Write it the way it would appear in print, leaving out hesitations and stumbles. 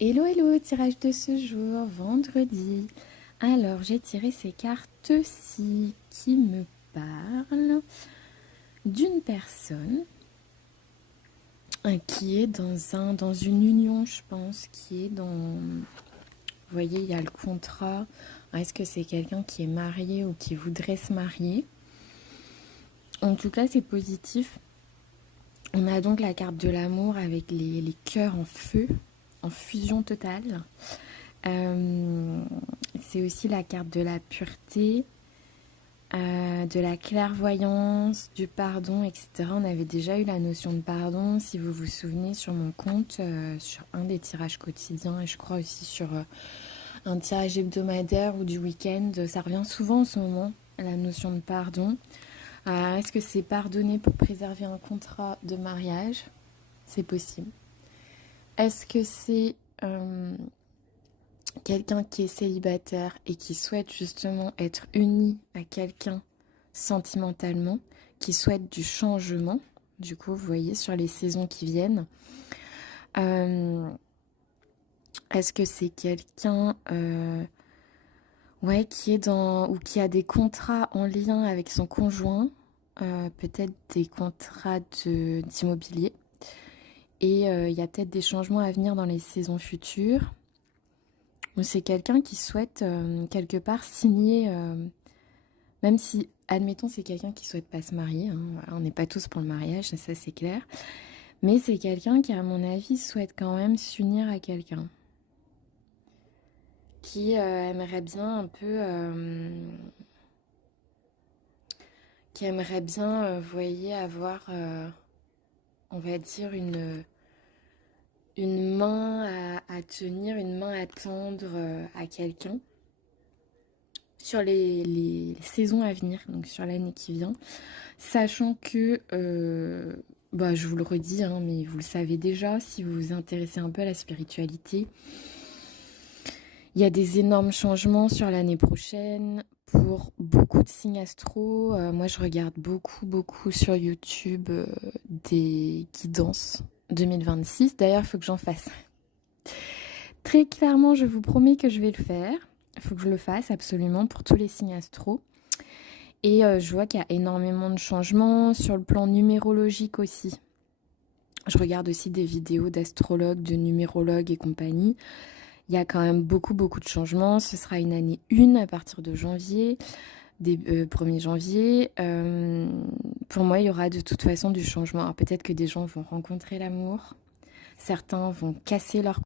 Hello, hello, tirage de ce jour, vendredi. Alors, j'ai tiré ces cartes-ci qui me parlent d'une personne qui est dans une union, je pense, qui est dans... Vous voyez, il y a le contrat. Est-ce que c'est quelqu'un qui est marié ou qui voudrait se marier? En tout cas, c'est positif. On a donc la carte de l'amour avec les cœurs en feu, en fusion totale. C'est aussi la carte de la pureté, de la clairvoyance, du pardon, etc. On avait déjà eu la notion de pardon, si vous vous souvenez, sur mon compte, sur un des tirages quotidiens, et je crois aussi sur un tirage hebdomadaire ou du week-end. Ça revient souvent en ce moment, la notion de pardon. Est-ce que c'est pardonner pour préserver un contrat de mariage? C'est possible. Est-ce que c'est quelqu'un qui est célibataire et qui souhaite justement être uni à quelqu'un sentimentalement, qui souhaite du changement, du coup, vous voyez, sur les saisons qui viennent. Est-ce que c'est quelqu'un qui est dans ou qui a des contrats en lien avec son conjoint, peut-être des contrats d'immobilier, et il y a peut-être des changements à venir dans les saisons futures. Ou c'est quelqu'un qui souhaite quelque part signer, même si, admettons, c'est quelqu'un qui souhaite pas se marier, hein, on n'est pas tous pour le mariage, ça c'est clair, mais c'est quelqu'un qui, à mon avis, souhaite quand même s'unir à quelqu'un, qui aimerait bien un peu, qui aimerait bien, vous voyez, avoir, on va dire, une main à tenir, une main à tendre à quelqu'un sur les saisons à venir, donc sur l'année qui vient, sachant que, je vous le redis, hein, mais vous le savez déjà, si vous vous intéressez un peu à la spiritualité, il y a des énormes changements sur l'année prochaine pour beaucoup de signes astro. Moi, je regarde beaucoup sur YouTube des guidances 2026. D'ailleurs, il faut que j'en fasse. Très clairement, je vous promets que je vais le faire. Il faut que je le fasse absolument pour tous les signes astro. Et je vois qu'il y a énormément de changements sur le plan numérologique aussi. Je regarde aussi des vidéos d'astrologues, de numérologues et compagnie. Il y a quand même beaucoup de changements. Ce sera une année 1 à partir de janvier, 1er janvier. Pour moi, il y aura de toute façon du changement. Alors peut-être que des gens vont rencontrer l'amour. Certains vont casser leur